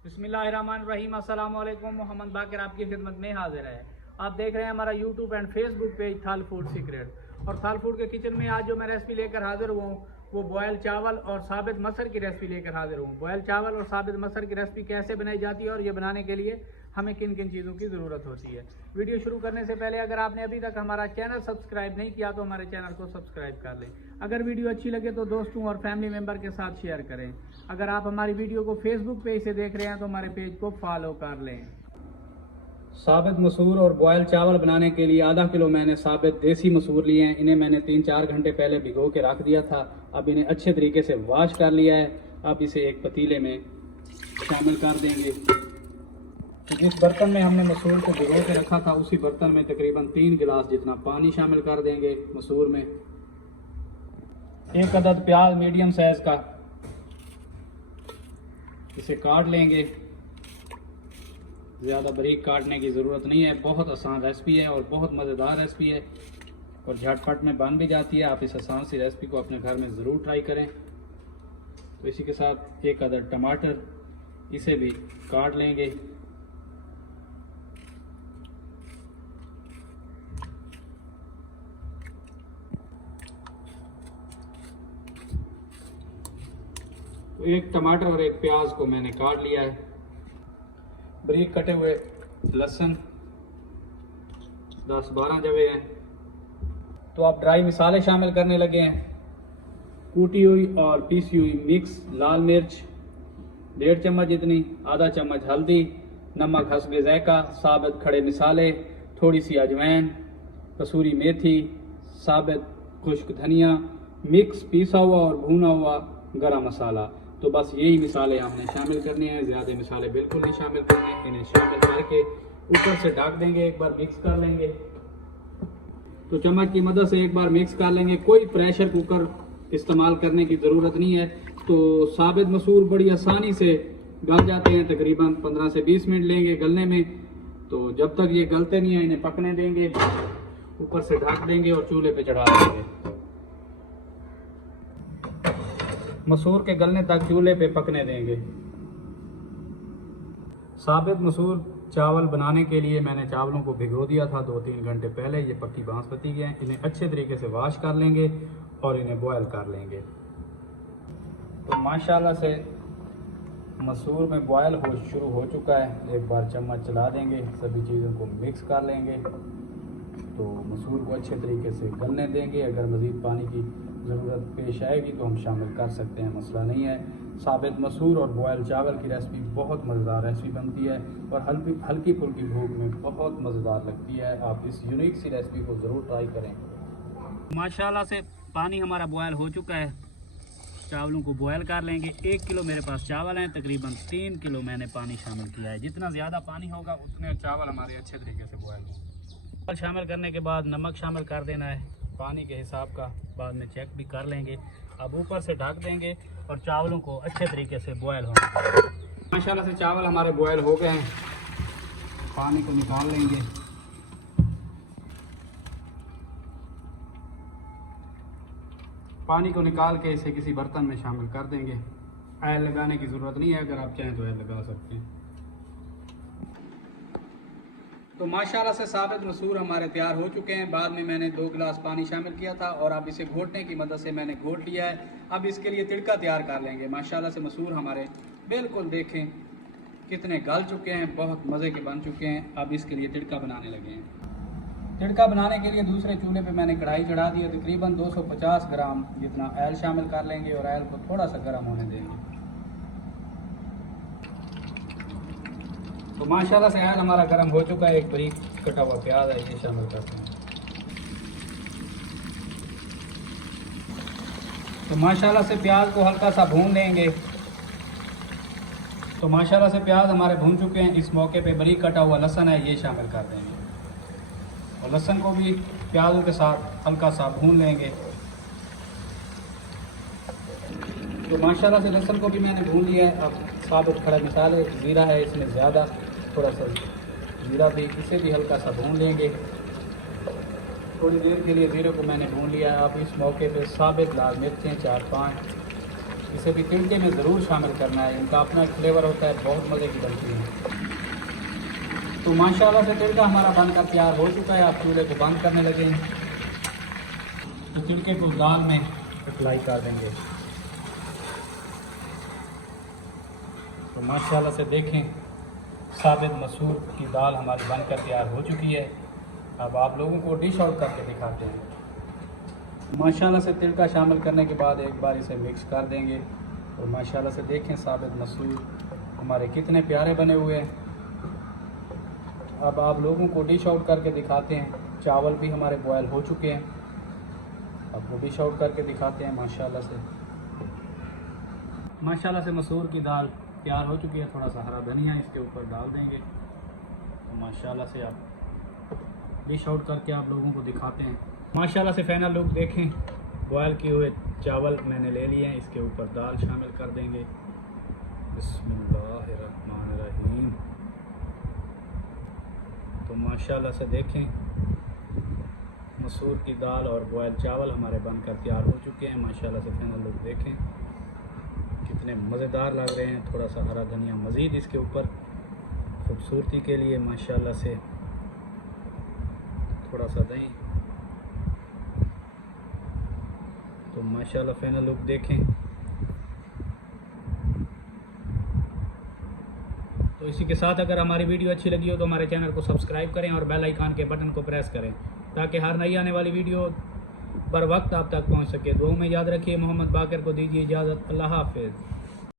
बिस्मिल्लाहिर्रहमानिर्रहीम। अस्सलाम वालेकुम। मोहम्मद बाकिर आपकी खिदमत में हाजिर है। आप देख रहे हैं हमारा यूट्यूब एंड फेसबुक पेज थल फूड सीक्रेट। और थल फूड के किचन में आज जो मैं रेसिपी लेकर हाजिर हुआ हूँ वो बॉयल चावल और साबित मसर की रेसिपी लेकर हाजिर हूँ। बॉयल चावल और साबित मसर की रेसिपी कैसे बनाई जाती है और ये बनाने के लिए हमें किन किन चीज़ों की ज़रूरत होती है। वीडियो शुरू करने से पहले अगर आपने अभी तक हमारा चैनल सब्सक्राइब नहीं किया तो हमारे चैनल को सब्सक्राइब कर लें। अगर वीडियो अच्छी लगे तो दोस्तों और फैमिली मेम्बर के साथ शेयर करें। अगर आप हमारी वीडियो को फेसबुक पेज से देख रहे हैं तो हमारे पेज को फॉलो कर लें। साबित मसूर और बॉयल चावल बनाने के लिए आधा किलो मैंने साबित देसी मसूर लिए हैं। इन्हें मैंने 3-4 घंटे पहले भिगो के रख दिया था। अब इन्हें अच्छे तरीके से वॉश कर लिया है। अब इसे एक पतीले में शामिल कर देंगे। तो जिस बर्तन में हमने मसूर को भिगो के रखा था उसी बर्तन में तकरीबन 3 गिलास जितना पानी शामिल कर देंगे। मसूर में 1 अदद प्याज मीडियम साइज का, इसे काट लेंगे। ज़्यादा बारीक काटने की ज़रूरत नहीं है। बहुत आसान रेसिपी है और बहुत मज़ेदार रेसिपी है और झटपट में बन भी जाती है। आप इस आसान सी रेसिपी को अपने घर में ज़रूर ट्राई करें। तो इसी के साथ 1 अदद टमाटर, इसे भी काट लेंगे। तो 1 टमाटर और 1 प्याज को मैंने काट लिया है। बारीक कटे हुए लहसुन 10-12 जवे हैं। तो आप ड्राई मसाले शामिल करने लगे हैं। कूटी हुई और पीसी हुई मिक्स लाल मिर्च 1.5 चम्मच जितनी, आधा चम्मच हल्दी, नमक हस्बे ज़ायका, साबित खड़े मसाले, थोड़ी सी अजवाइन, कसूरी मेथी, साबित खुश्क धनिया, मिक्स पीसा हुआ और भुना हुआ गरम मसाला। तो बस यही मसाले हमने शामिल करने हैं। ज़्यादा मसाले बिल्कुल नहीं शामिल करने। इन्हें शामिल करके ऊपर से ढक देंगे। एक बार मिक्स कर लेंगे। तो चम्मच की मदद से एक बार मिक्स कर लेंगे। कोई प्रेशर कुकर इस्तेमाल करने की ज़रूरत नहीं है। तो साबित मसूर बड़ी आसानी से गल जाते हैं। तकरीबन 15 से 20 मिनट लेंगे गलने में। तो जब तक ये गलते नहीं हैं इन्हें पकने देंगे। ऊपर से ढक देंगे और चूल्हे पे चढ़ा देंगे। मसूर के गलने तक चूल्हे पे पकने देंगे। साबित मसूर चावल बनाने के लिए मैंने चावलों को भिगो दिया था 2-3 घंटे पहले। ये पक्की बासमती के हैं। इन्हें अच्छे तरीके से वॉश कर लेंगे और इन्हें बॉयल कर लेंगे। तो माशाल्लाह से मसूर में बॉयल शुरू हो चुका है। एक बार चम्मच चला देंगे, सभी चीज़ों को मिक्स कर लेंगे। तो मसूर को अच्छे तरीके से गलने देंगे। अगर मज़ीद पानी की ज़रूरत पेश आएगी तो हम शामिल कर सकते हैं, मसला नहीं है। साबित मसूर और बॉयल चावल की रेसिपी बहुत मज़ेदार रेसिपी बनती है और हल्की फुल्की भूख में बहुत मज़ेदार लगती है। आप इस यूनिक सी रेसिपी को ज़रूर ट्राई करें। माशाल्लाह से पानी हमारा बॉयल हो चुका है। चावलों को बॉयल कर लेंगे। 1 किलो मेरे पास चावल हैं। तकरीबन 3 किलो मैंने पानी शामिल किया है। जितना ज़्यादा पानी होगा उतने चावल हमारे अच्छे तरीके से बॉयल होंगे। शामिल करने के बाद नमक शामिल कर देना है पानी के हिसाब का। बाद में चेक भी कर लेंगे। अब ऊपर से ढक देंगे और चावलों को अच्छे तरीके से बॉयल होंगे। माशाल्लाह से चावल हमारे बॉयल हो गए हैं। पानी को निकाल लेंगे। पानी को निकाल के इसे किसी बर्तन में शामिल कर देंगे। ऑयल लगाने की ज़रूरत नहीं है। अगर आप चाहें तो ऑयल लगा सकते हैं। तो माशाल्लाह से साबित मसूर हमारे तैयार हो चुके हैं। बाद में मैंने 2 गिलास पानी शामिल किया था और अब इसे घोटने की मदद से मैंने घोट लिया है। अब इसके लिए तिड़का तैयार कर लेंगे। माशाल्लाह से मसूर हमारे बिल्कुल देखें कितने गल चुके हैं, बहुत मज़े के बन चुके हैं। अब इसके लिए तिड़का बनाने लगे हैं। तिड़का बनाने के लिए दूसरे चूल्हे पे मैंने कढ़ाई चढ़ा दी है। तकरीबन 250 ग्राम जितना ऑयल शामिल कर लेंगे और ऑयल को थोड़ा सा गर्म होने देंगे। तो माशाल्लाह से ऑयल हमारा गर्म हो चुका है। एक बारीक कटा हुआ प्याज है, ये शामिल करते हैं। तो माशाल्लाह से प्याज को हल्का सा भून लेंगे। तो माशाल्लाह से प्याज हमारे भून चुके हैं। इस मौके पे बारीक कटा हुआ लहसुन है, ये शामिल कर देंगे और लहसुन को भी प्याजों के साथ हल्का सा भून लेंगे। तो माशाल्लाह से लहसुन को भी मैंने भून लिया है। अब साबित खड़े मसाले, ज़ीरा है इसमें ज़्यादा, थोड़ा सा ज़ीरा भी, इसे भी हल्का सा भून लेंगे। थोड़ी देर के लिए ज़ीरे को मैंने भून लिया है। अब इस मौके पे साबित लाल मिर्चें 4-5 इसे भी तिलके में ज़रूर शामिल करना है, इनका अपना फ्लेवर होता है, बहुत मज़े की बनती है। तो माशाल्लाह से तिलका हमारा बनकर तैयार हो चुका है। आप चूल्हे को बंद करने लगे हैं तो तिलके को दाल में अप्लाई कर देंगे। तो माशाल्लाह से देखें साबित मसूर की दाल हमारी बनकर तैयार हो चुकी है। अब आप लोगों को डिश आउट करके दिखाते हैं। माशाल्लाह से तिलका शामिल करने के बाद एक बार इसे मिक्स कर देंगे। और माशाल्लाह से देखें साबित मसूर हमारे कितने प्यारे बने हुए हैं। अब आप लोगों को डिश आउट करके दिखाते हैं। चावल भी हमारे बॉयल हो चुके हैं, अब वो डिश आउट करके दिखाते हैं। माशाल्लाह से मसूर की दाल तैयार हो चुकी है। थोड़ा सा हरा धनिया इसके ऊपर डाल देंगे। तो माशाल्लाह से आप डिश आउट करके आप लोगों को दिखाते हैं। माशाल्लाह से फाइनल लुक देखें। बॉयल किए हुए चावल मैंने ले लिए हैं, इसके ऊपर दाल शामिल कर देंगे। बिस्मिल्लाहिर्रहमानिर्रहीम। तो माशाल्लाह से देखें मसूर की दाल और बॉयल चावल हमारे बनकर तैयार हो चुके हैं। माशाल्लाह से फाइनल लुक देखें, कितने मज़ेदार लग रहे हैं। थोड़ा सा हरा धनिया मज़ीद इसके ऊपर खूबसूरती के लिए माशाल्लाह से थोड़ा सा दें। तो माशाल्लाह फाइनल लुक देखें। तो इसी के साथ अगर हमारी वीडियो अच्छी लगी हो तो हमारे चैनल को सब्सक्राइब करें और बेल आइकन के बटन को प्रेस करें ताकि हर नई आने वाली वीडियो बर वक्त आप तक पहुंच सके। दुआ में याद रखिए। मोहम्मद बाकर को दीजिए इजाज़त। अल्लाह हाफ़िज़।